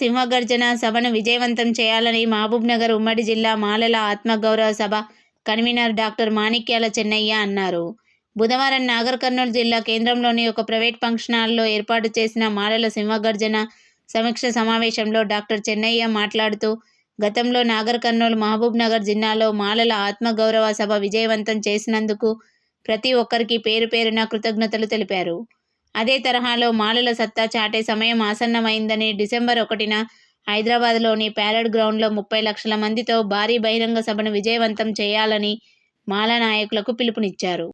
సింహగర్జన సభను విజయవంతం చేయాలని మహబూబ్నగర్ ఉమ్మడి జిల్లా మాలల ఆత్మగౌరవ సభ కన్వీనర్ డాక్టర్ మాణిక్యాల చెన్నయ్య అన్నారు. బుధవారం నాగర్ కర్నూలు జిల్లా కేంద్రంలోని ఒక ప్రైవేట్ ఫంక్షన్ హాల్లో ఏర్పాటు చేసిన మాలల సింహగర్జన సమీక్ష సమావేశంలో డాక్టర్ చెన్నయ్య మాట్లాడుతూ, గతంలో నాగర్ కర్నూలు మహబూబ్నగర్ జిల్లాలో మాలల ఆత్మగౌరవ సభ విజయవంతం చేసినందుకు ప్రతి ఒక్కరికి పేరు పేరున కృతజ్ఞతలు తెలిపారు. అదే తరహాలో మాలల సత్తా చాటే సమయం ఆసన్నమైందని డిసెంబర్ 1న హైదరాబాద్లోని ప్యారెడ్ గ్రౌండ్లో 30 లక్షల మందితో భారీ బహిరంగ సభను విజయవంతం చేయాలని మాల నాయకులకు పిలుపునిచ్చారు.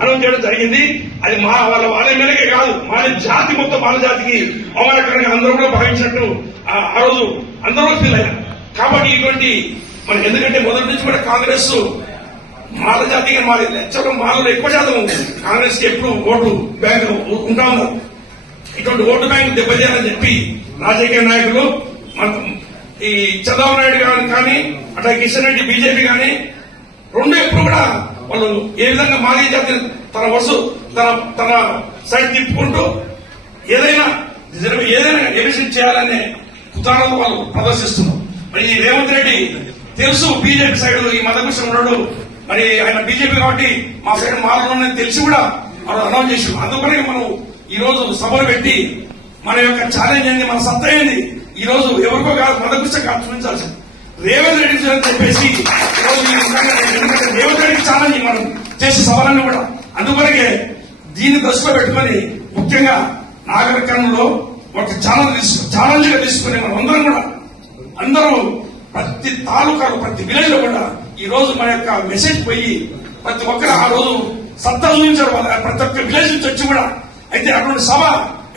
అనౌన్స్ చేయడం జరిగింది. అది వాళ్ళ మేరకే కాదు, మాల జాతి మొత్తం మాల జాతికి అవమానకరంగా అందరూ కూడా భావించినట్టు ఆ రోజు అందరూ ఫీల్ అయ్యారు. కాబట్టి ఇటువంటి మనకి ఎందుకంటే మొదటి నుంచి కూడా కాంగ్రెస్ మాల జాతిగా మారింది. లెక్కలో మాలలో ఎక్కువ శాతం కాంగ్రెస్ కి ఎప్పుడు ఓటు బ్యాంక్ ఉంటా ఉన్నారు. ఇటువంటి ఓటు బ్యాంక్ దెబ్బతీయాలని చెప్పి రాజకీయ నాయకులు ఈ చంద్రబాబు నాయుడు గారు కానీ అట్లా కిషన్ రెడ్డి బీజేపీ కానీ రెండు ఎప్పుడు కూడా వాళ్ళు ఏ విధంగా మాలీ జాతి తన సైడ్ తిప్పుకుంటూ ఏదైనా ఎలిషన్ చేయాలనే కుతాలను వాళ్ళు ప్రదర్శిస్తున్నారు. మరి రేవంత్ రెడ్డి తెలుసు బీజేపీ సైడ్ ఈ మతకృష్ణ ఉన్నాడు, మరి ఆయన బీజేపీ కాబట్టి మా సైడ్ మారలోనే తెలిసి కూడా మనం అనౌన్స్ చేసాం. అందుకనే మనం ఈ రోజు సభలు పెట్టి మన యొక్క ఛాలెంజ్ ఏంది, మన సత్తా ఏంది ఈ రోజు ఎవరికో కాదు మతకృష్ణ కాదు చూపించాల్సింది రేవంత్ రెడ్డి అని చెప్పేసి ఎందుకంటే రేవంత్ రెడ్డి ఛాలెంజ్ మనం చేసే సభలన్నీ కూడా. అందువరకే దీన్ని దృష్టిలో పెట్టుకుని ముఖ్యంగా నాగర్ కర్నూలులో ఒక ఛాలెంజ్ గా తీసుకుని మనం అందరం కూడా అందరూ ప్రతి తాలూకాలు ప్రతి విలేజ్ లో కూడా ఈ రోజు మన యొక్క మెసేజ్ పోయి ప్రతి ఒక్కరు ఆ రోజు సత్తా చూపించారు. ప్రతి ఒక్క విలేజ్ నుంచి వచ్చి కూడా అయితే అటువంటి సభ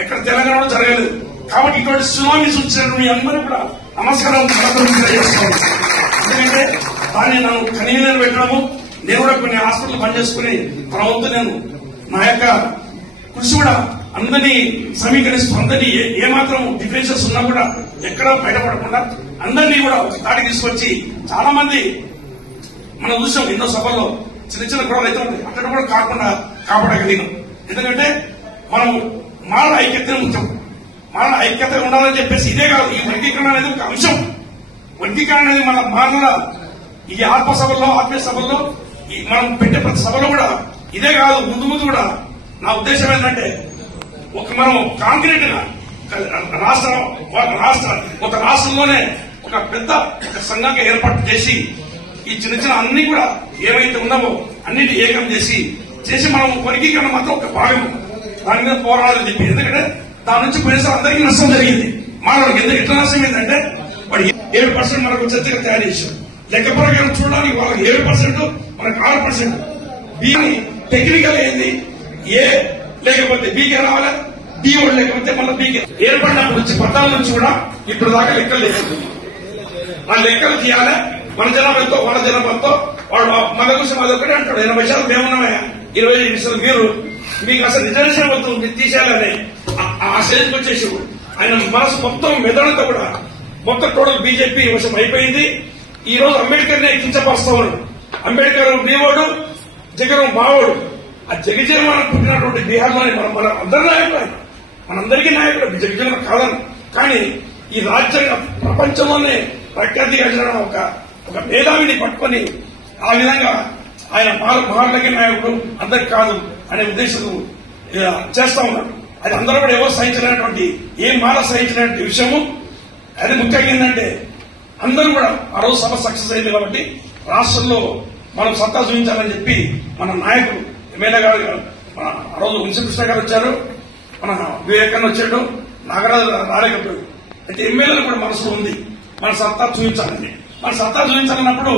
ఎక్కడ తెలంగాణలో జరగలేదు. కాబట్టి ఇటువంటి సునామీ సూచించిన మీ అందరూ కూడా నమస్కారం చేస్తాను. ఎందుకంటే దాన్ని నన్ను కన్వీనర్ పెట్టడము, నేను కూడా కొన్ని హాస్పిటల్ పనిచేసుకుని తన వంతు నేను నా యొక్క కృషి కూడా అందరినీ సమీకరిస్తూ అందరినీ ఏమాత్రం డిఫరెన్సెస్ ఉన్నా కూడా ఎక్కడా బయటపడకుండా అందరినీ కూడా ఒక తాడి తీసుకొచ్చి చాలా మంది మనం చూసాం ఎన్నో సభల్లో చిన్న చిన్న గొడవలు అయితే ఉంటాయి, అక్కడ కూడా కాకుండా కాపాడగలిగినాం. ఎందుకంటే మనం మాల ఐక్యత ముఖ్యం. మాల ఐక్యత ఉండాలని చెప్పేసి ఇదే కాదు, ఈ వర్గీకరణ అనేది ఒక అంశం. వర్గీకరణ అనేది మన మానవుల ఈ ఆత్మ సభల్లో ఆత్మీయ సభల్లో మనం పెట్టే ప్రతి సభలో కూడా ఇదే కాదు, ముందు కూడా నా ఉద్దేశం ఏంటంటే మనం కాంక్రీట్ గా ఒక రాష్ట్రంలోనే ఒక పెద్ద సంఘంగా ఏర్పాటు చేసి ఈ చిన్న చిన్న అన్ని కూడా ఏవైతే ఉన్నావో అన్నిటి ఏకం చేసి మనం వర్గీకరణ మాత్రం ఒక భాగం దాని మీద పోరాడాలని చెప్పి. ఎందుకంటే దాని నుంచి పోయినసారి అందరికీ నష్టం జరిగింది. మానవుడికి ఎందుకు ఎట్లా నష్టం ఏంటంటే వాడు 7% మనకు చర్చగా తయారు చేశారు. లెక్క ప్రకారం చూడడానికి వాళ్ళకి 7%, మనకు 6%. బి టెక్నికల్ ఏంది, ఏ లేకపోతే బీకే రావాలి, డి ఓడి లేకపోతే మళ్ళీ బీకే ఏర్పడినప్పుడు నుంచి 14 నుంచి కూడా ఇప్పుడు దాకా లెక్కలు లేదు. ఆ లెక్కలు తీయాలి. మన జనాభాతో వాళ్ళ జనాభాతో వాడు మన కోసం అదొకటి అంటాడు, 80 శాతం మేమున్నామయ్యా, 25 శాతం మీకు అసలు రిజర్వేషన్ వద్దు, మీరు తీసేయాలని ఆ స్టేజ్కి వచ్చేసి ఆయన మనసు మొత్తం మెదడుతో కూడా మొత్తం టోటల్ బీజేపీ వశం అయిపోయింది. ఈ రోజు అంబేద్కర్ నే కించపరుస్తా ఉన్నాడు. అంబేద్కర్ నీవోడు, జగన్ మావోడు. ఆ జగజీవనం పుట్టినటువంటి బీహార్లోనే మన అందరి నాయకులు, మనందరికీ నాయకుడు జగజీవనం కాదని. కానీ ఈ రాజ్యాంగ ప్రపంచంలోనే ప్రఖ్యాతిగా ఒక మేధావిని పట్టుకొని ఆ విధంగా ఆయన మహాత్మకి నాయకుడు అందరికి కాదు అనే ఉద్దేశం చేస్తా ఉన్నాడు. అది అందరూ కూడా ఎవరు సహించలేనటువంటి మాల సహించినటువంటి విషయము. అది ముఖ్యంగా ఏంటంటే అందరూ కూడా ఆ రోజు సభ సక్సెస్ అయింది. కాబట్టి రాష్ట్రంలో మనం సత్తా చూపించాలని చెప్పి మన నాయకుడు ఎమ్మెల్యే గారు ఆ రోజు వంశకృష్ణ గారు వచ్చారు, మన వివేకన్న వచ్చాడు, నాగరాజు రాలేకపోయాడు. అయితే ఎమ్మెల్యేలు కూడా మనసులో ఉంది మన సత్తా చూపించాలని. మన సత్తా చూపించాలన్నప్పుడు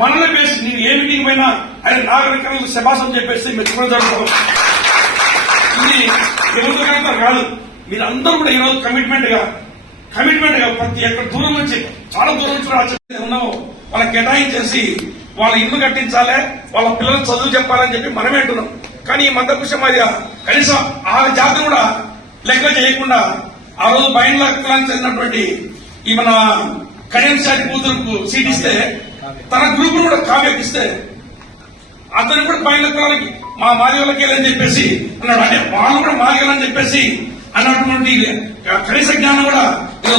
మనల్ని వేసి నేను ఏ మీటింగ్ పోయినా ఆయన నాగరికతలు శభాసం చెప్పేసి మెచ్చుకోవడం జరుగుతాం. ఇది ఎవరితో కాదు, మీరందరూ కూడా ఈరోజు కమిట్మెంట్ గా ప్రతి ఎక్కడ దూరం నుంచి చాలా దూరం నుంచి ఉన్నామో వాళ్ళకి కేటాయించేసి వాళ్ళ ఇల్లు కట్టించాలి, వాళ్ళ పిల్లలు చదువు చెప్పాలని చెప్పి మనమే అంటున్నాం. కానీ ఈ మధ్య మధ్య కనీసం ఆ జాతి కూడా లెక్క చేయకుండా ఆ రోజు బైండ్ల కులానికి చెందినటువంటి ఈ మన కళ్యాణ్ శాఖ కూతురుకు సీట్ ఇస్తే తన గ్రూప్ కూడా కావ్యకిస్తే అతను కూడా బైండ్ల కులానికి మా మాదిగలకి అని చెప్పేసి అన్నాడు. అంటే వాళ్ళు కూడా మాదిగలని చెప్పేసి అన్నటువంటి కనీస జ్ఞానం కూడా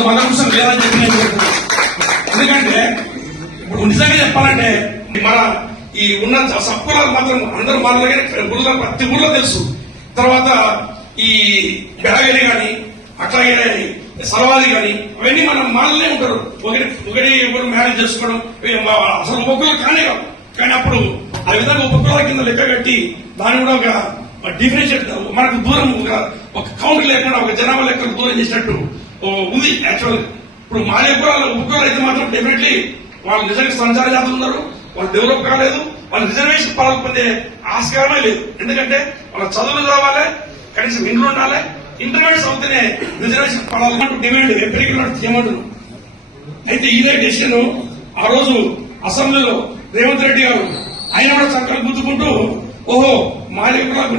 మదర్సం లేదని చెప్పి నేను చెప్తున్నాను. ఎందుకంటే ఇప్పుడు నిజంగా చెప్పాలంటే మన ఈ ఉన్న సబ్కులాలు మాత్రం అందరూ మాదిగలే ఊళ్ళో ప్రతి ఊళ్ళో తెలుసు. తర్వాత ఈ బెడగలి గాని అట్లాగే సలవాది గాని అవన్నీ మనం మాలనే ఉంటారు. ఒకటి ఎవరు మ్యారేజ్ చేసుకోవడం అసలు ఉపకులు కానే కాదు. కానీ అప్పుడు ఆ విధంగా ఉపకులాల కింద లెక్క కట్టి దాన్ని కూడా ఒక డిఫరెన్షియేట్ మనకు దూరం ఒక కౌంట్ లేకుండా ఒక జనాభా లెక్కలు దూరం చేసినట్టు ఉంది. యాక్చువల్ ఇప్పుడు మాలయ కులాలు ఉపకులాలు అయితే మాత్రం డెఫినెట్లీ వాళ్ళు నిజంగా సంచార జాతులు ఉన్నారు. వాళ్ళు డెవలప్ కాలేదు. వాళ్ళు రిజర్వేషన్ పడాలి పొందే ఆస్కారమే లేదు. ఎందుకంటే వాళ్ళ చదువులు చదవాలి, కనీసం ఇంట్లో ఉండాలి. ఇంటర్మీడియట్ అవుతేనే రిజర్వేషన్ పడాలంటూ డిమాండ్ ఎప్పటికీ చేయమంటున్నాం. అయితే ఇదే డెసిషన్ ఆ రోజు అసెంబ్లీలో రేవంత్ రెడ్డి గారు ఆయన కూడా చక్కలు గుర్తుకుంటూ ఓహో మాదిగలకు